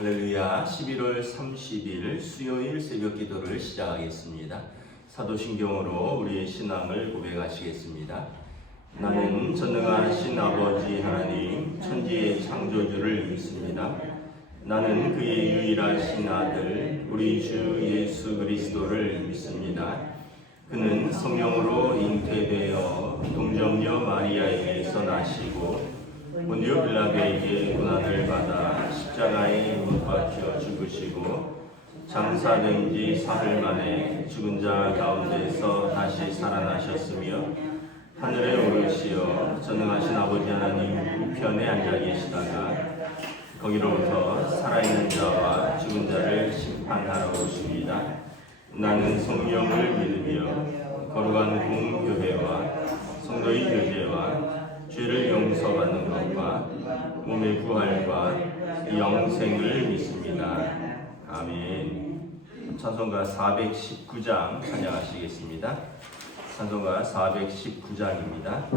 할렐루야. 11월 30일 수요일 새벽 기도를 시작하겠습니다. 사도신경으로 우리의 신앙을 고백하시겠습니다. 나는 전능하신 아버지 하나님 천지의 창조주를 믿습니다. 나는 그의 유일하신 아들 우리 주 예수 그리스도를 믿습니다. 그는 성령으로 잉태되어 동정녀 마리아에게서 나시고 본디오 빌라도에게 고난을 받아 십자가에 못 박혀 죽으시고 장사된 지 사흘 만에 죽은 자 가운데서 다시 살아나셨으며 하늘에 오르시어 전능하신 아버지 하나님 우편에 앉아 계시다가 거기로부터 살아있는 자와 죽은 자를 심판하러 오십니다. 나는 성령을 믿으며 거룩한 공교회와 성도의 교제와 죄를 용서받는 것과 몸의 부활과 영생을 믿습니다. 아멘. 찬송가 419장 찬양하시겠습니다. 찬송가 419장입니다.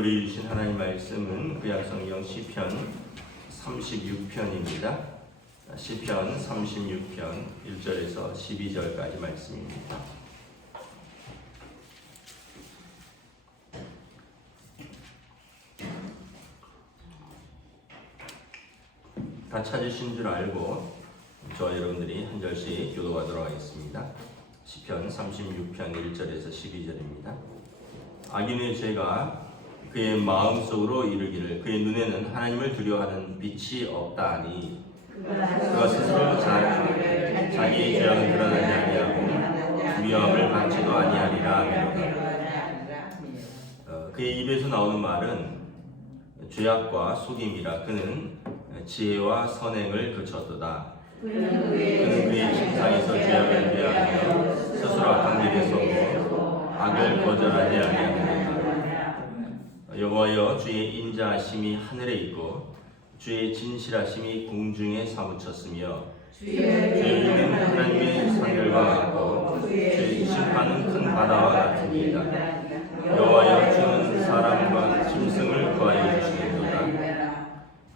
우리 주신 하나님 말씀은 구약성경 시편 36편입니다. 시편 36편 1절에서 12절까지 말씀입니다. 다 찾으신 줄 알고 저와 여러분들이 한 절씩 교도하도록 하겠습니다. 시편 36편 1절에서 12절입니다. 악인의 죄가 그의 마음속으로 이르기를 그의 눈에는 하나님을 두려워하는 빛이 없다하니 그가 스스로 자기의 죄악은 드러나지 아니하고 위험을 받지도 아니하리라 하며 그의 입에서 나오는 말은 죄악과 속임이라. 그는 지혜와 선행을 그쳤도다. 그는 그의 침상에서 죄악을 대하며 스스로 악한 길에 서고 악을 거절하지 아니하느니라. 여호와여, 주의 인자하심이 하늘에 있고 주의 진실하심이 공중에 사무쳤으며 주의 이는 하나님의 산들과 같고 주의 심판은 큰 바다와 같으니이다. 여호와여, 주는 사람과 짐승을 구하여 주시겠도다.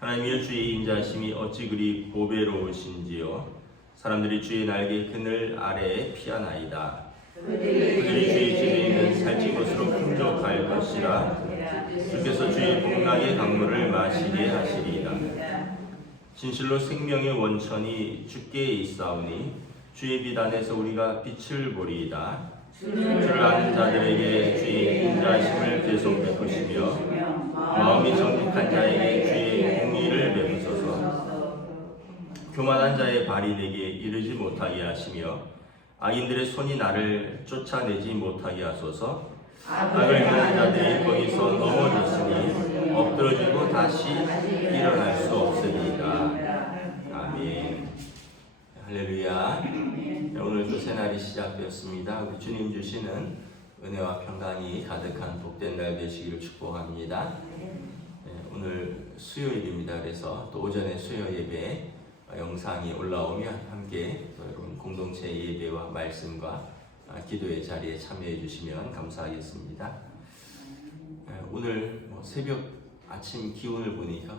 하나님이여, 주의 인자하심이 어찌 그리 보배로우신지요. 사람들이 주의 날개 그늘 아래에 피하나이다. 그들이 주의 집에 있는 살찐 것으로 풍족할 것이라. 주께서 주의 복락의 강물을 마시게 하시리이다. 진실로 생명의 원천이 주께 있사오니 주의 빛 안에서 우리가 빛을 보리이다. 주를 아는 자들에게 주의 인자하심을 계속 베푸시며 마음이 정직한 자에게 주의 공의를 베푸소서. 교만한 자의 발이 내게 이르지 못하게 하시며 악인들의 손이 나를 쫓아내지 못하게 하소서. 악을 행하는 자들이 거기서 넘어졌으니 엎드러지고 다시 일어날 수 없으리이다. 아멘. 할렐루야. 오늘도 새날이 시작되었습니다. 우리 주님 주시는 은혜와 평강이 가득한 복된 날 되시기를 축복합니다. 오늘 수요일입니다. 그래서 또 오전에 수요 예배 영상이 올라오면 함께 또 여러분 공동체 예배와 말씀과 기도의 자리에 참여해 주시면 감사하겠습니다. 오늘 새벽 아침 기온을 보니까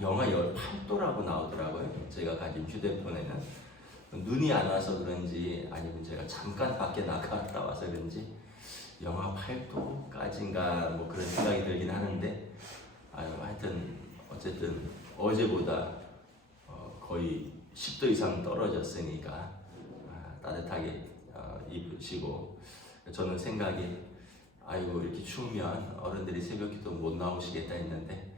영하 18도라고 나오더라고요. 제가 가진 휴대폰에는 눈이 안 와서 그런지 아니면 제가 잠깐 밖에 나갔다 와서 그런지 영하 8도까지인가 뭐 그런 생각이 들긴 하는데 하여튼 어쨌든 어제보다 거의 10도 이상 떨어졌으니까 따뜻하게 입으시고, 저는 생각이 아이고 이렇게 추우면 어른들이 새벽기도 못 나오시겠다 했는데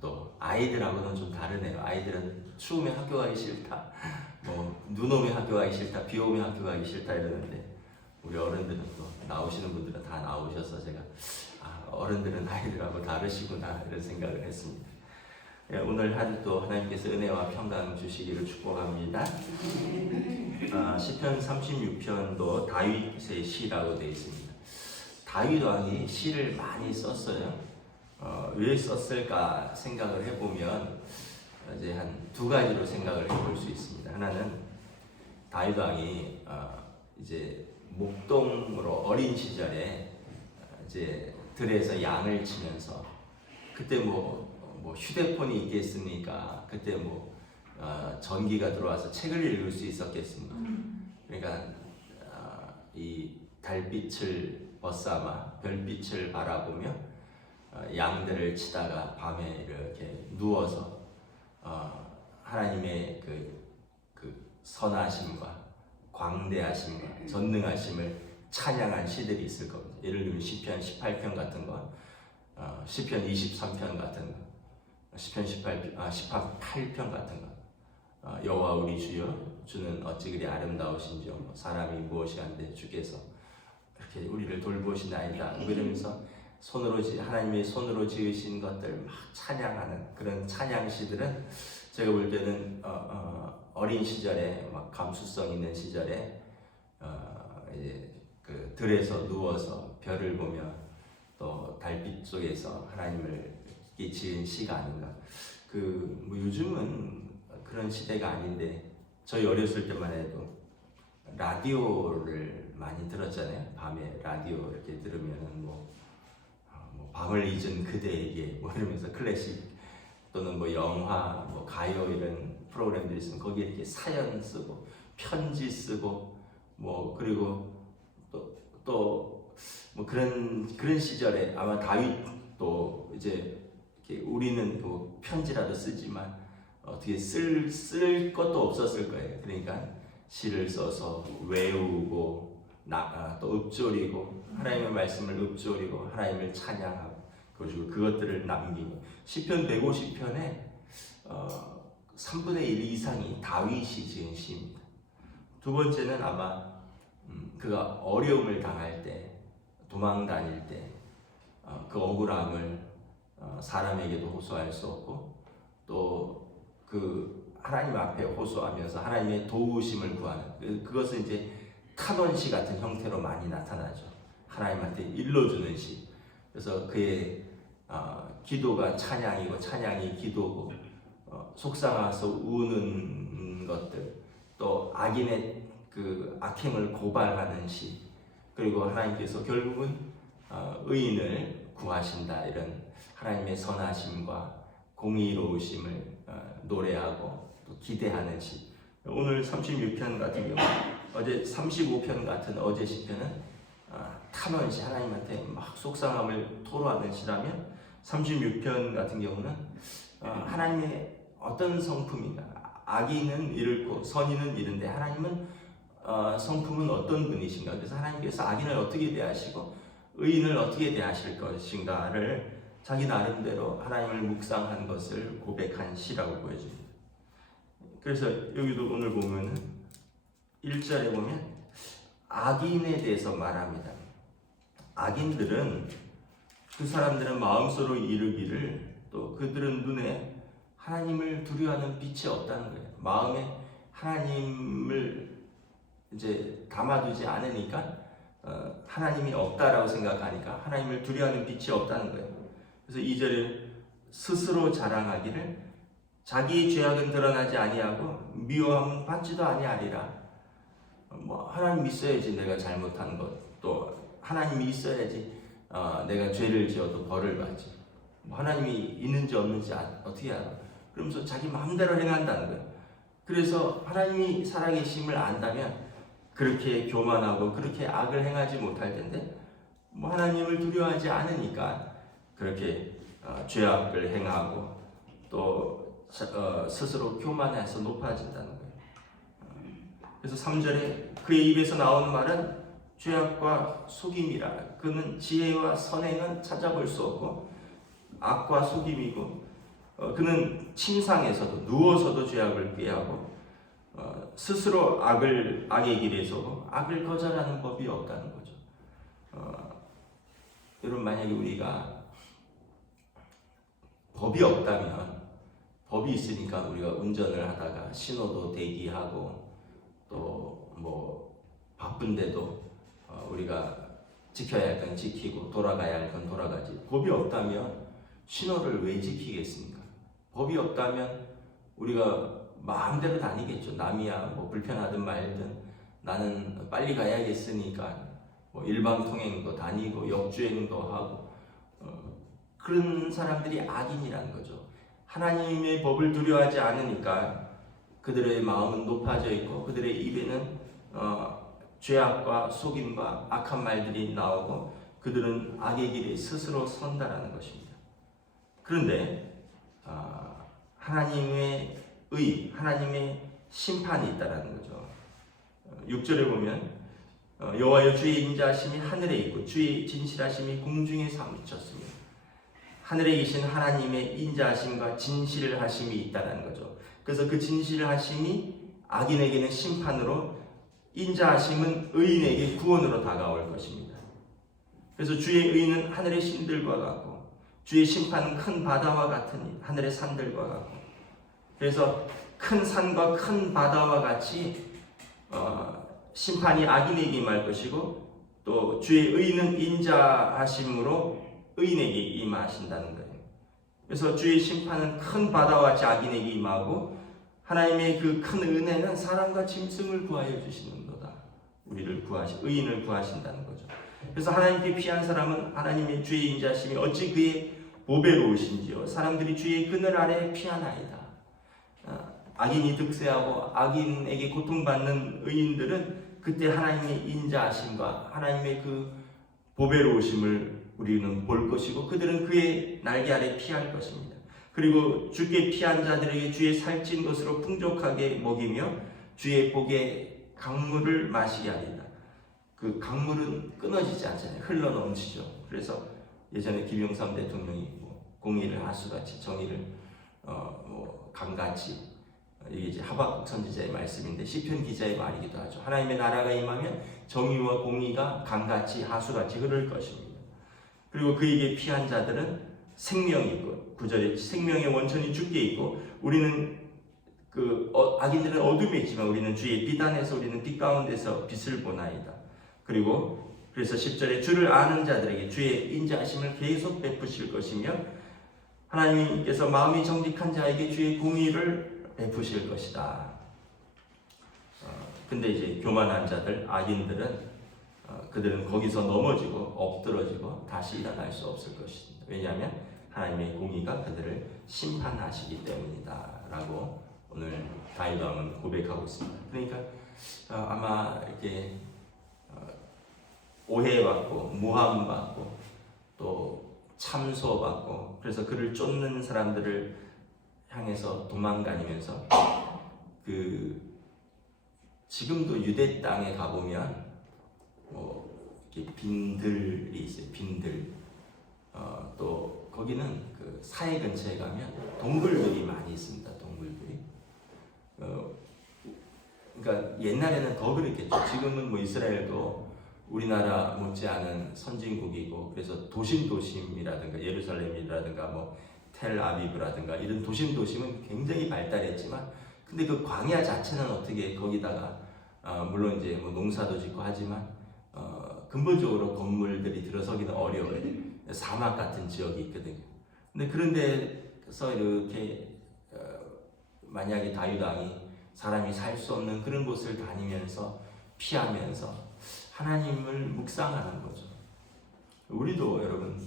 또 아이들하고는 좀 다르네요. 아이들은 추우면 학교 가기 싫다, 뭐 눈 오면 학교 가기 싫다, 비 오면 학교 가기 싫다 이러는데 우리 어른들은 또 나오시는 분들은 다 나오셔서 제가 어른들은 아이들하고 다르시구나 이런 생각을 했습니다. 오늘 하루도 하나님께서 은혜와 평강 주시기를 축복합니다. 시편 36편도 다윗의 시라고 되어 있습니다. 다윗 왕이 시를 많이 썼어요. 왜 썼을까 생각을 해보면 이제 한 두 가지로 생각을 해볼 수 있습니다. 하나는 다윗 왕이 이제 목동으로 어린 시절에 이제 들에서 양을 치면서, 그때 뭐 휴대폰이 있겠습니까? 그때 전기가 들어와서 책을 읽을 수 있었겠습니까? 그러니까 이 달빛을 벗삼아 별빛을 바라보며 양들을 치다가 밤에 이렇게 누워서 하나님의 그 선하심과 광대하심과 전능하심을 찬양한 시들이 있을 겁니다. 예를 들면 시편 18편 같은 거, 시편 23편 같은 거, 시편 18편 같은 거, 여호와 우리 주여, 주는 어찌 그리 아름다우신지요, 사람이 무엇이 한데 주께서 이렇게 우리를 돌보시나이다, 이러면서 하나님의 손으로 지으신 것들 막 찬양하는 그런 찬양시들은 제가 볼 때는 어린 시절에 막 감수성 있는 시절에 이제 그 들에서 누워서 별을 보며 또 달빛 속에서 하나님을 지은 시가 아닌가. 요즘은 그런 시대가 아닌데 저희 어렸을 때만 해도 라디오를 많이 들었잖아요. 밤에 라디오 이렇게 들으면은 밤을 잊은 그대에게 이러면서 클래식 또는 영화, 가요 이런 프로그램들이 있으면 거기에 이렇게 사연 쓰고 편지 쓰고 그리고 또 그런 시절에 아마 다윗도 이제 이렇게 우리는 편지라도 쓰지만 어떻게 쓸 것도 없었을 거예요. 그러니까 시를 써서 외우고 또 읊조리고 하나님의 말씀을 읊조리고 하나님을 찬양하고 그리고 그것들을 남기고 시편 150편에 3분의 1 이상이 다윗이 지은 시입니다. 두 번째는 아마 그가 어려움을 당할 때 도망 다닐 때 그 억울함을 사람에게도 호소할 수 없고 또 그 하나님 앞에 호소하면서 하나님의 도우심을 구하는 그것은 이제 탄원시 같은 형태로 많이 나타나죠. 하나님한테 일러주는 시. 그래서 그의 기도가 찬양이고 찬양이 기도고 속상해서 우는 것들 또 악인의 그 악행을 고발하는 시 그리고 하나님께서 결국은 의인을 구하신다 이런 하나님의 선하심과 공의로우심을 노래하고 또 기대하는 시. 오늘 36편 같은 경우 어제 35편 같은 어제 시편은 탄원시 하나님한테 막 속상함을 토로하는 시라면 36편 같은 경우는 하나님의 어떤 성품인가 악인은 이렇고 선인은 이른데 하나님은 성품은 어떤 분이신가 그래서 하나님께서 악인을 어떻게 대하시고 의인을 어떻게 대하실 것인가를 자기 나름대로 하나님을 묵상한 것을 고백한 시라고 보여집니다. 그래서 여기도 오늘 보면 1절에 보면 악인에 대해서 말합니다. 악인들은 그 사람들은 마음속으로 이르기를 또 그들은 눈에 하나님을 두려워하는 빛이 없다는 거예요. 마음에 하나님을 이제 담아두지 않으니까 하나님이 없다라고 생각하니까 하나님을 두려워하는 빛이 없다는 거예요. 그래서 2절에 스스로 자랑하기를 자기의 죄악은 드러나지 아니하고 미워함은 받지도 아니하리라. 하나님 있어야지 내가 잘못한 것, 또 하나님이 있어야지 내가 죄를 지어도 벌을 받지. 하나님이 있는지 없는지 어떻게 알아? 그러면서 자기 마음대로 행한다는 거예요. 그래서 하나님이 살아계심을 안다면 그렇게 교만하고 그렇게 악을 행하지 못할 텐데 하나님을 두려워하지 않으니까 그렇게 죄악을 행하고 또 스스로 교만해서 높아진다는 거예요. 그래서 3절에 그의 입에서 나오는 말은 죄악과 속임이라. 그는 지혜와 선행은 찾아볼 수 없고 악과 속임이고 그는 침상에서도 누워서도 죄악을 꾀하고 스스로 악의 길에 서고 악을 거절하는 법이 없다는 거죠. 여러분 만약에 우리가 법이 없다면 법이 있으니까 우리가 운전을 하다가 신호도 대기하고 또 바쁜데도 우리가 지켜야 할 건 지키고 돌아가야 할 건 돌아가지. 법이 없다면 신호를 왜 지키겠습니까? 법이 없다면 우리가 마음대로 다니겠죠. 남이야 불편하든 말든 나는 빨리 가야겠으니까 일반 통행도 다니고 역주행도 하고 그런 사람들이 악인이라는 거죠. 하나님의 법을 두려워하지 않으니까 그들의 마음은 높아져 있고 그들의 입에는 죄악과 속임과 악한 말들이 나오고 그들은 악의 길에 스스로 선다라는 것입니다. 그런데 하나님의 하나님의 심판이 있다라는 거죠. 6절에 보면 여호와여 주의 인자하심이 하늘에 있고 주의 진실하심이 공중에 사무쳤으며 하늘에 계신 하나님의 인자하심과 진실하심이 있다라는 거죠. 그래서 그 진실하심이 악인에게는 심판으로 인자하심은 의인에게 구원으로 다가올 것입니다. 그래서 주의 의는 하늘의 신들과 같고 주의 심판은 큰 바다와 같으니 하늘의 산들과 같고 그래서 큰 산과 큰 바다와 같이 심판이 악인에게 임할 것이고 또 주의 의는 인자하심으로 의인에게 임하신다는 거예요. 그래서 주의 심판은 큰 바다와 같이 악인에게 임하고 하나님의 그 큰 은혜는 사람과 짐승을 구하여 주시는 거다. 우리를 의인을 구하신다는 거죠. 그래서 하나님께 피한 사람은 하나님의 주의 인자하심이 어찌 그의 보배로우신지요. 사람들이 주의 그늘 아래 피하나이다. 악인이 득세하고 악인에게 고통받는 의인들은 그때 하나님의 인자하심과 하나님의 그 보배로우심을 우리는 볼 것이고 그들은 그의 날개 아래 피할 것입니다. 그리고 주께 피한 자들에게 주의 살찐 것으로 풍족하게 먹이며 주의 복의 강물을 마시게 하리라. 그 강물은 끊어지지 않잖아요. 흘러 넘치죠. 그래서 예전에 김영삼 대통령이 뭐 공의를 하수같이 정의를 뭐 강같이, 이게 이제 하박국 선지자의 말씀인데 시편 기자의 말이기도 하죠. 하나님의 나라가 임하면 정의와 공의가 강같이 하수같이 흐를 것입니다. 그리고 그에게 피한 자들은 생명이 있고, 9절에 생명의 원천이 주께 있고, 우리는 악인들은 어둠에 있지만 우리는 주의 빛 안에서 우리는 빛 가운데서 빛을 보나이다. 그리고 그래서 10절에 주를 아는 자들에게 주의 인자하심을 계속 베푸실 것이며 하나님께서 마음이 정직한 자에게 주의 공의를 베푸실 것이다. 근데 이제 교만한 자들, 악인들은 그들은 거기서 넘어지고 엎드러지고 다시 일어날 수 없을 것입니다. 왜냐하면 하나님의 공의가 그들을 심판하시기 때문이다 라고 오늘 다윗 왕은 고백하고 있습니다. 그러니까 아마 이렇게 오해받고 모함받고 또 참소받고, 그래서 그를 쫓는 사람들을 향해서 도망다니면서 지금도 유대 땅에 가보면 뭐 이렇게 빈들이 있어요. 빈들. 또 거기는 그 사해 근처에 가면 동굴들이 많이 있습니다. 동굴들이. 그러니까 옛날에는 더 그랬겠죠. 지금은 뭐 이스라엘도 우리나라 못지않은 선진국이고, 그래서 도심이라든가 예루살렘이라든가 뭐 텔아비브라든가 이런 도심은 굉장히 발달했지만, 근데 그 광야 자체는 어떻게 거기다가 물론 이제 뭐 농사도 짓고 하지만 근본적으로 건물들이 들어서기는 어려워요. 사막 같은 지역이 있거든요. 근데 그런 데서 이렇게 만약에 다윗 왕이 사람이 살 수 없는 그런 곳을 다니면서 피하면서 하나님을 묵상하는 거죠. 우리도 여러분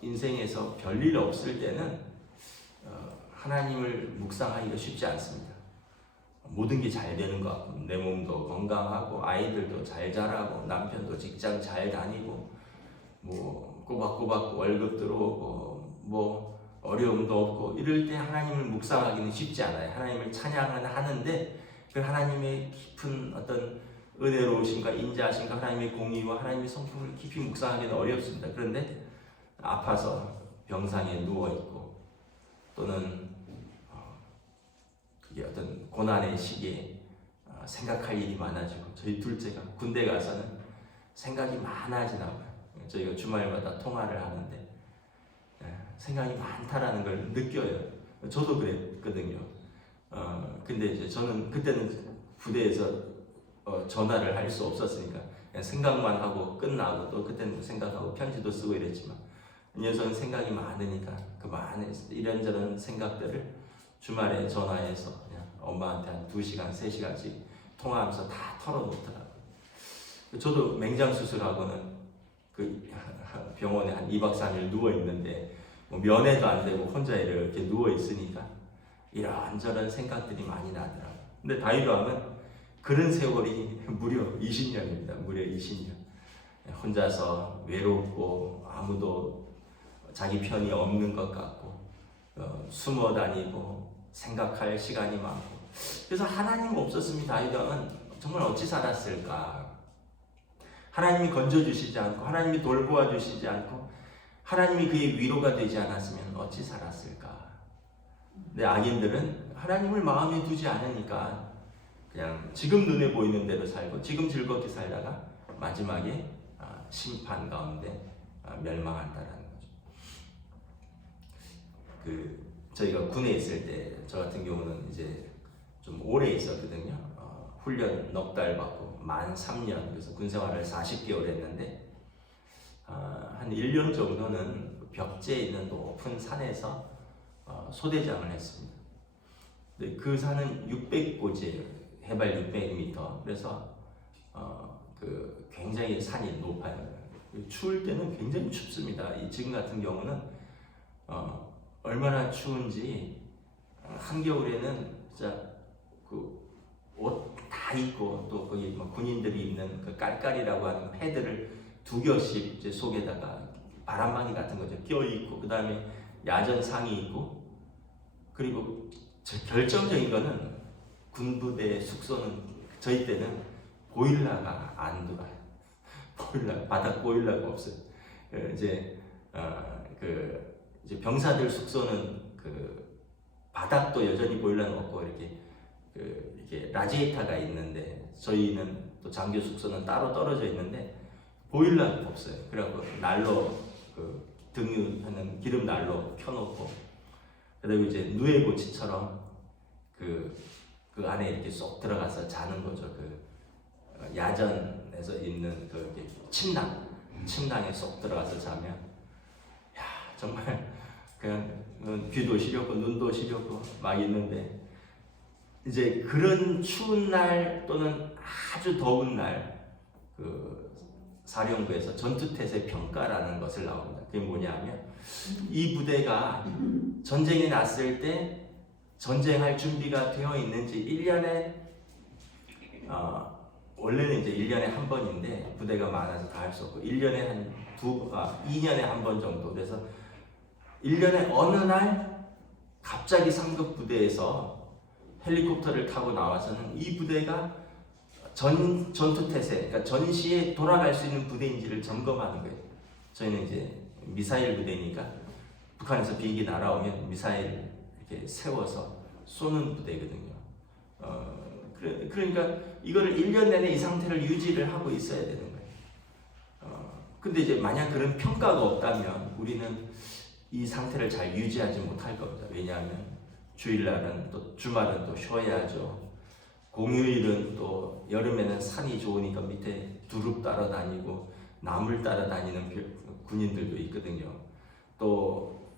인생에서 별일 없을 때는 하나님을 묵상하기가 쉽지 않습니다. 모든 게 잘 되는 것 같고, 내 몸도 건강하고 아이들도 잘 자라고 남편도 직장 잘 다니고 뭐 꼬박꼬박 월급 들어오고 뭐 어려움도 없고, 이럴 때 하나님을 묵상하기는 쉽지 않아요. 하나님을 찬양은 하는데 그 하나님의 깊은 어떤 은혜로우심과 인자하심과 하나님의 공의와 하나님의 성품을 깊이 묵상하기는 어렵습니다. 그런데 아파서 병상에 누워있고, 또는 그게 어떤 고난의 시기에 생각할 일이 많아지고, 저희 둘째가 군대 가서는 생각이 많아지나 봐요. 저희가 주말마다 통화를 하는데 생각이 많다라는 걸 느껴요. 저도 그랬거든요. 근데 이제 저는 그때는 부대에서 전화를 할 수 없었으니까 그냥 생각만 하고 끝나고, 또 그때는 생각하고 편지도 쓰고 이랬지만, 이 녀석은 생각이 많으니까 그 많은 이런저런 생각들을 주말에 전화해서 그냥 엄마한테 한 2시간, 3시간씩 통화하면서 다 털어놓더라고요. 저도 맹장 수술하고는 그 병원에 한 2박 3일 누워있는데 뭐 면회도 안 되고 혼자 이렇게 누워있으니까 이런저런 생각들이 많이 나더라고요. 근데 다윗 왕은 그런 세월이 무려 20년입니다. 무려 20년. 혼자서 외롭고 아무도 자기 편이 없는 것 같고, 숨어 다니고 생각할 시간이 많고, 그래서 하나님 없었으면 다윗 왕은 정말 어찌 살았을까? 하나님이 건져주시지 않고, 하나님이 돌보아 주시지 않고, 하나님이 그의 위로가 되지 않았으면 어찌 살았을까? 근데 악인들은 하나님을 마음에 두지 않으니까 그냥 지금 눈에 보이는 대로 살고 지금 즐겁게 살다가 마지막에 심판 가운데 멸망한다라는 거죠. 저희가 군에 있을 때 저 같은 경우는 이제 좀 오래 있었거든요. 훈련 넉 달 받고 만 3년, 그래서 군 생활을 40개월 했는데 한 1년 정도는 벽지에 있는 높은 산에서 소대장을 했습니다. 근데 그 산은 600고지예요. 해발 600m. 그래서 굉장히 산이 높아요. 추울 때는 굉장히 춥습니다. 지금 같은 경우는 얼마나 추운지 한겨울에는 진짜 옷 다 입고, 또 거기 군인들이 입는 그 깔깔이라고 하는 패드를 2겹씩 이제 속에다가 바람막이 같은 거죠 껴 입고, 그 다음에 야전 상의 입고, 그리고 결정적인 거는 군부대 숙소는 저희 때는 보일러가 안 들어와요. 바닥 보일러가 없어요. 이제 이제 병사들 숙소는 바닥도 여전히 보일러는 없고 이렇게 라지에이터가 있는데, 저희는 또 장교 숙소는 따로 떨어져 있는데 보일러가 없어요. 그래갖고 난로 등유하는 기름 난로 켜놓고, 그리고 이제 누에고치처럼 그 안에 이렇게 쏙 들어가서 자는 거죠. 야전에서 있는 침낭에 쏙 들어가서 자면, 야, 정말 그냥 귀도 시렵고 눈도 시렵고 막 있는데, 이제 그런 추운 날 또는 아주 더운 날 사령부에서 전투태세 평가라는 것을 나옵니다. 그게 뭐냐면, 이 부대가 전쟁이 났을 때 전쟁할 준비가 되어 있는지, 1년에 원래는 이제 1년에 한 번인데 부대가 많아서 다 할 수 없고 2년에 한 번 정도 돼서, 1년에 어느 날 갑자기 상급 부대에서 헬리콥터를 타고 나와서는 이 부대가 전투태세, 그러니까 전시에 돌아갈 수 있는 부대인지를 점검하는 거예요. 저희는 이제 미사일 부대니까 북한에서 비행기 날아오면 미사일 이렇게 세워서 쏘는 부대거든요. 그러니까 이거를 1년 내내 이 상태를 유지를 하고 있어야 되는 거예요. 근데 이제 만약 그런 평가가 없다면 우리는 이 상태를 잘 유지하지 못할 겁니다. 왜냐하면 주일날은 또 주말은 또 쉬어야죠. 공휴일은 또 여름에는 산이 좋으니까 밑에 두릅 따라 다니고 나물 따라 다니는 군인들도 있거든요. 또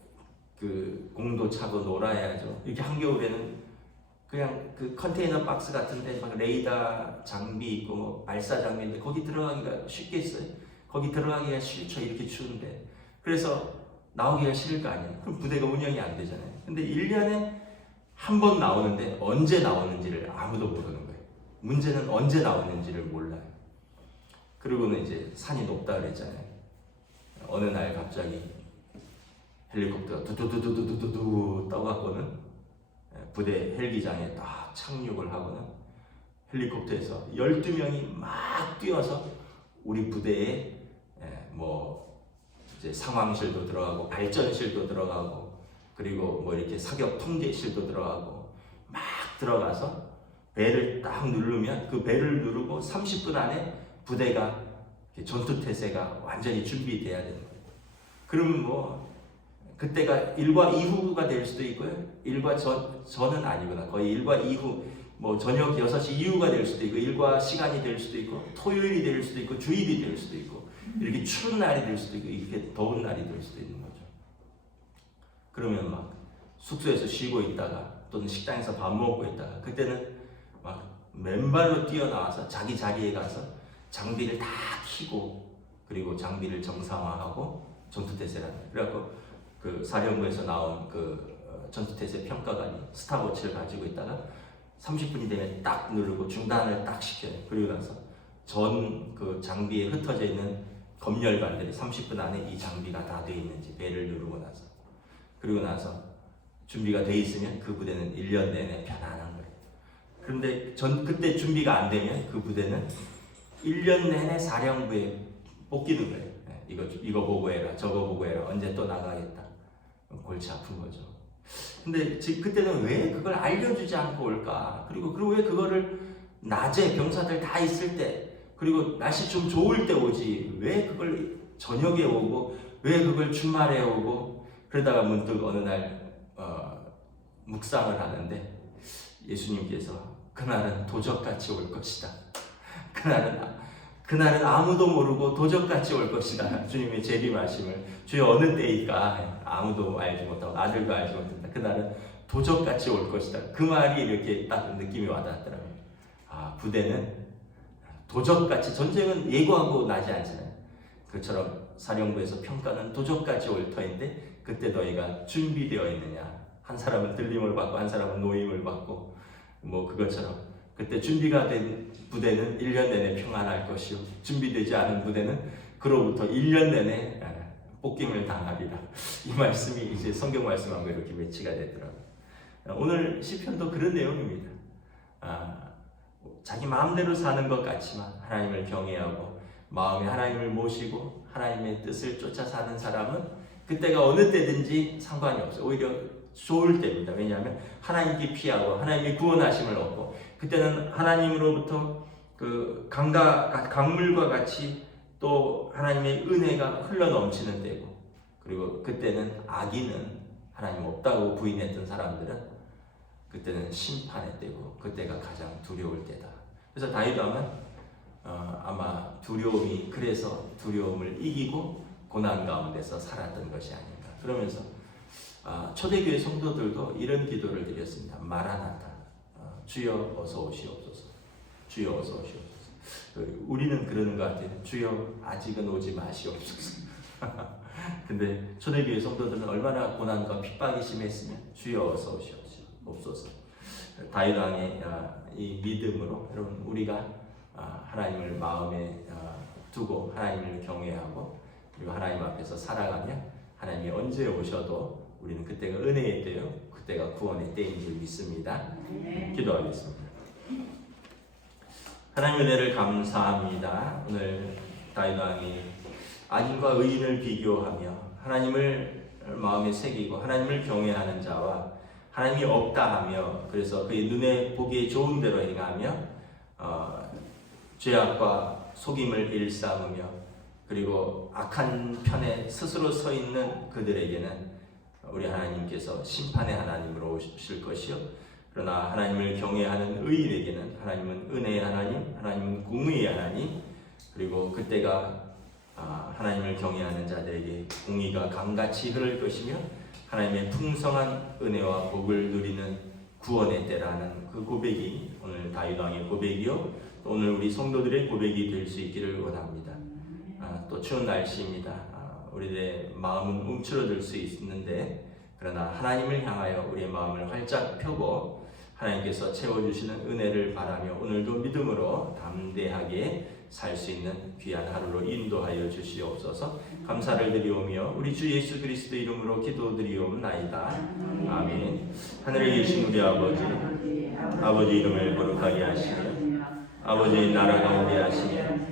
공도 차고 놀아야죠. 이렇게 한겨울에는 그냥 컨테이너 박스 같은데 막 레이더 장비 있고 뭐 발사 장비인데 거기 들어가기가 쉽겠어요? 거기 들어가기가 싫죠. 이렇게 추운데. 그래서 나오기가 싫을 거 아니에요. 그럼 부대가 운영이 안 되잖아요. 근데 1년에 한 번 나오는데 언제 나오는지를 아무도 모르는 거예요. 문제는 언제 나오는지를 몰라요. 그리고는 이제 산이 높다 그랬잖아요. 어느 날 갑자기 헬리콥터가 두두두두두두두 떠갖고는 부대 헬기장에 딱 착륙을 하고는 헬리콥터에서 12명이 막 뛰어서 우리 부대에 이제 상황실도 들어가고 발전실도 들어가고 그리고 뭐 이렇게 사격 통제실도 들어가고 막 들어가서 배를 딱 누르면, 그 배를 누르고 30분 안에 부대가 전투태세가 완전히 준비돼야 되는 거예요. 그러면 뭐 그때가 일과 이후가 될 수도 있고요. 일과 전은 아니구나. 거의 일과 이후, 뭐 저녁 6시 이후가 될 수도 있고, 일과 시간이 될 수도 있고, 토요일이 될 수도 있고, 주일이 될 수도 있고, 이렇게 추운 날이 될 수도 있고, 이렇게 더운 날이 될 수도 있는 거죠. 그러면 막 숙소에서 쉬고 있다가 또는 식당에서 밥 먹고 있다가 그때는 막 맨발로 뛰어나와서 자기 자리에 가서 장비를 다 켜고, 그리고 장비를 정상화하고 전투태세라는 거예요. 그래갖고 사령부에서 나온 전투태세 평가관이 스탑워치를 가지고 있다가 30분이 되면 딱 누르고 중단을 딱 시켜요. 그리고 나서 장비에 흩어져 있는 검열관들이 30분 안에 이 장비가 다 돼 있는지 배를 누르고 나서, 그리고 나서 준비가 돼 있으면 그 부대는 1년 내내 편안한 거예요. 그런데 그때 준비가 안 되면 그 부대는 1년 내내 사령부에 볶이는 거예요. 이거 보고 해라, 저거 보고 해라, 언제 또 나가겠다. 골치 아픈 거죠. 근데 그때는 왜 그걸 알려주지 않고 올까? 그리고 왜 그거를 낮에 병사들 다 있을 때, 그리고 날씨 좀 좋을 때 오지, 왜 그걸 저녁에 오고, 왜 그걸 주말에 오고. 그러다가 문득 어느 날 묵상을 하는데 예수님께서 그날은 도적같이 올 것이다. 그날은 아무도 모르고 도적같이 올 것이다. 주님의 재림하심을 주여 어느 때일까 아무도 알지 못하고 아들도 알지 못한다. 그날은 도적같이 올 것이다. 그 말이 이렇게 딱 느낌이 와닿더라고요. 부대는 도적같이, 전쟁은 예고하고 나지 않잖아요. 그처럼 사령부에서 평가는 도적같이 올 터인데 그때 너희가 준비되어 있느냐. 한 사람은 들림을 받고 한 사람은 노임을 받고 뭐 그것처럼 그때 준비가 된 부대는 1년 내내 평안할 것이요, 준비되지 않은 부대는 그로부터 1년 내내 볶임을 당하리라. 이 말씀이 이제 성경 말씀하고 이렇게 매치가 되더라고요. 오늘 시편도 그런 내용입니다. 자기 마음대로 사는 것 같지만 하나님을 경외하고 마음에 하나님을 모시고 하나님의 뜻을 쫓아 사는 사람은 그때가 어느 때든지 상관이 없어요. 오히려 좋을 때입니다. 왜냐하면 하나님께 피하고 하나님의 구원하심을 얻고 그때는 하나님으로부터 그 강물과 같이 또 하나님의 은혜가 흘러넘치는 때고, 그리고 그때는 악인은 하나님 없다고 부인했던 사람들은 그때는 심판의 때고 그때가 가장 두려울 때다. 그래서 다윗 왕은 아마 두려움이, 그래서 두려움을 이기고 고난 가운데서 살았던 것이 아닌가. 그러면서 초대교회 성도들도 이런 기도를 드렸습니다. 마라나타, 주여 어서 오시옵소서. 주여 어서 오시옵소서. 우리는 그러는 것 같아요. 주여 아직은 오지 마시옵소서. 근데 초대교회 성도들은 얼마나 고난과 핍박이 심했으면 주여 어서 오시옵소서. 다윗 왕의 이 믿음으로 여러분 우리가 하나님을 마음에 두고 하나님을 경외하고 그리고 하나님 앞에서 살아가면 하나님이 언제 오셔도 우리는 그때가 은혜의 때요, 그때가 구원의 때인 줄 믿습니다. 기도하겠습니다. 하나님 은혜를 감사합니다. 오늘 다윗 왕이 악인과 의인을 비교하며 하나님을 마음에 새기고 하나님을 경외하는 자와 하나님이 없다 하며, 그래서 그의 눈에 보기에 좋은 대로 행하며 죄악과 속임을 일삼으며 그리고 악한 편에 스스로 서 있는 그들에게는 우리 하나님께서 심판의 하나님으로 오실 것이요, 그러나 하나님을 경외하는 의인에게는 하나님은 은혜의 하나님, 하나님은 공의의 하나님, 그리고 그때가 하나님을 경외하는 자들에게 공의가 강같이 흐를 것이며 하나님의 풍성한 은혜와 복을 누리는 구원의 때라는 그 고백이 오늘 다윗 왕의 고백이요, 또 오늘 우리 성도들의 고백이 될 수 있기를 원합니다. 또 추운 날씨입니다. 우리의 마음은 움츠러들 수 있는데 그러나 하나님을 향하여 우리의 마음을 활짝 펴고 하나님께서 채워주시는 은혜를 바라며 오늘도 믿음으로 담대하게 살 수 있는 귀한 하루로 인도하여 주시옵소서. 감사를 드리오며 우리 주 예수 그리스도 이름으로 기도드리옵나이다. 아멘. 하늘에 계신 우리 아버지 이름을 거룩하게 하시며 아버지의 나라가 오게 하시며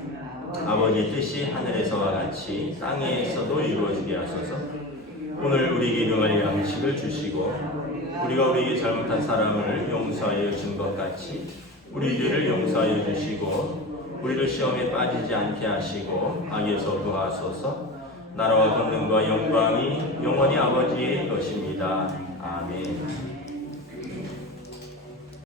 아버지의 뜻이 하늘에서와 같이 땅에서도 이루어지게 하소서. 오늘 우리에게 일용할 양식을 주시고 우리가 우리에게 잘못한 사람을 용서하여 준 것 같이 우리 죄를 용서하여 주시고 우리를 시험에 빠지지 않게 하시고 악에서 구하소서. 나라와 권능과 영광이 영원히 아버지의 것입니다. 아멘.